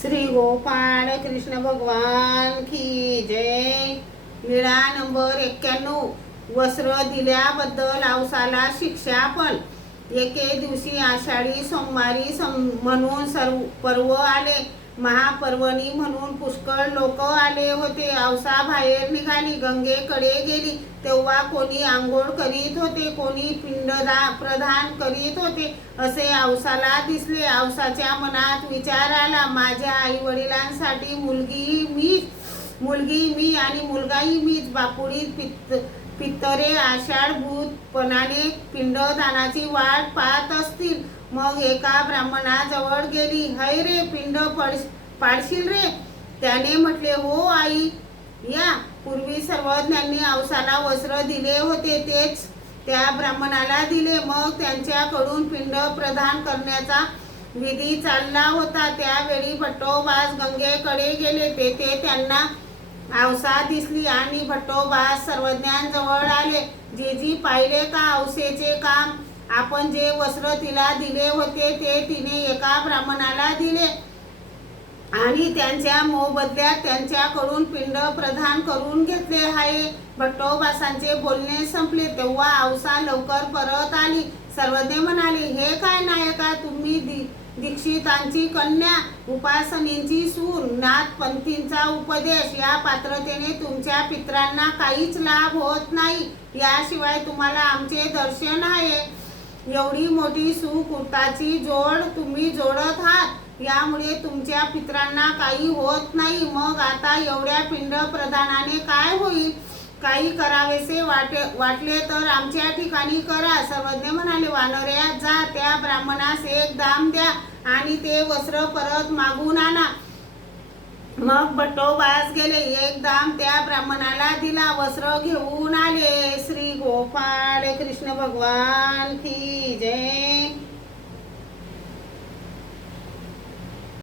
श्री गोपाळ कृष्ण भगवान की जय। लीळा नंबर 91। वस्त्र दिल्याबद्दल औसाला शिक्षा पण। एके दिवशी आषाढी सोमवारी म्हणून सर्व पर्व आले। महापर्वणी म्हणून पुष्कळ लोक आले होते। औसा बाहेर निघाली, गंगेकडे गेली। तेव्हा कोणी आंघोळ करीत होते, कोणी प्रदान करीत होते असे औसाला दिसले। औसाच्या मनात विचार आला, माझ्या आई वडिलांसाठी मुलगी मी आणि मुलगाही मीच। बापुडीत पितरे आषाढभूतपणाने पिंडदानाची वाट पाहत असतील। मग एका ब्राह्मणाजवळ गेली। है रे, पिंड पाडशील रे? त्याने म्हटले, हो आई या। पूर्वी सर्वज्ञांनी औसाला वस्त्र दिले होते, तेच त्या ब्राह्मणाला दिले। मग त्यांच्याकडून पिंड प्रदान करण्याचा विधी चालला होता। त्यावेळी भट्टोबास गंगेकडे गेले। तेथे त्यांना औसा दिसली आणि भट्टोबास सर्वज्ञांजवळ आले। जीजी, पाहिले का औसेचे काम? आपण जे वस्त्र तिला दिले होते ते तिने एका ब्राह्मणाला दिले आणि त्यांच्या मोबदल्यात त्यांच्याकडून पिंड प्रदान करून घेतले आहे। भट्टोबासांचे बोलणे संपले तेव्हा औसा लवकर परत आली। सर्वज्ञ म्हणाले, हे काय नायका, तुम्ही दीक्षितांची कन्या, उपासनींची सून, नाथपंथींचा उपदेश, या पात्रतेने तुमच्या पितरांना काहीच लाभ होत नाही। याशिवाय तुम्हाला आमचे दर्शन आहे। एवढी मोठी सुकृताची जोड तुम्ही जोडत आहात, यामुळे तुमच्या पितरांना काही होत नाही। मग आता एवढ्या पिंड प्रदानाने काय होईल? काही करावेसे वाटले तर आमच्या ठिकाणी करा। सर्वज्ञ म्हणाले, वानऱ्या जा, त्या ब्राह्मणास एक दाम द्या आणि ते वस्त्र परत मागून आणा। मग भट्टोबास गेले, एक दाम त्या ब्राह्मणाला दिला, वस्त्र घेऊन आले। श्री गोपाळ कृष्ण भगवान की जय।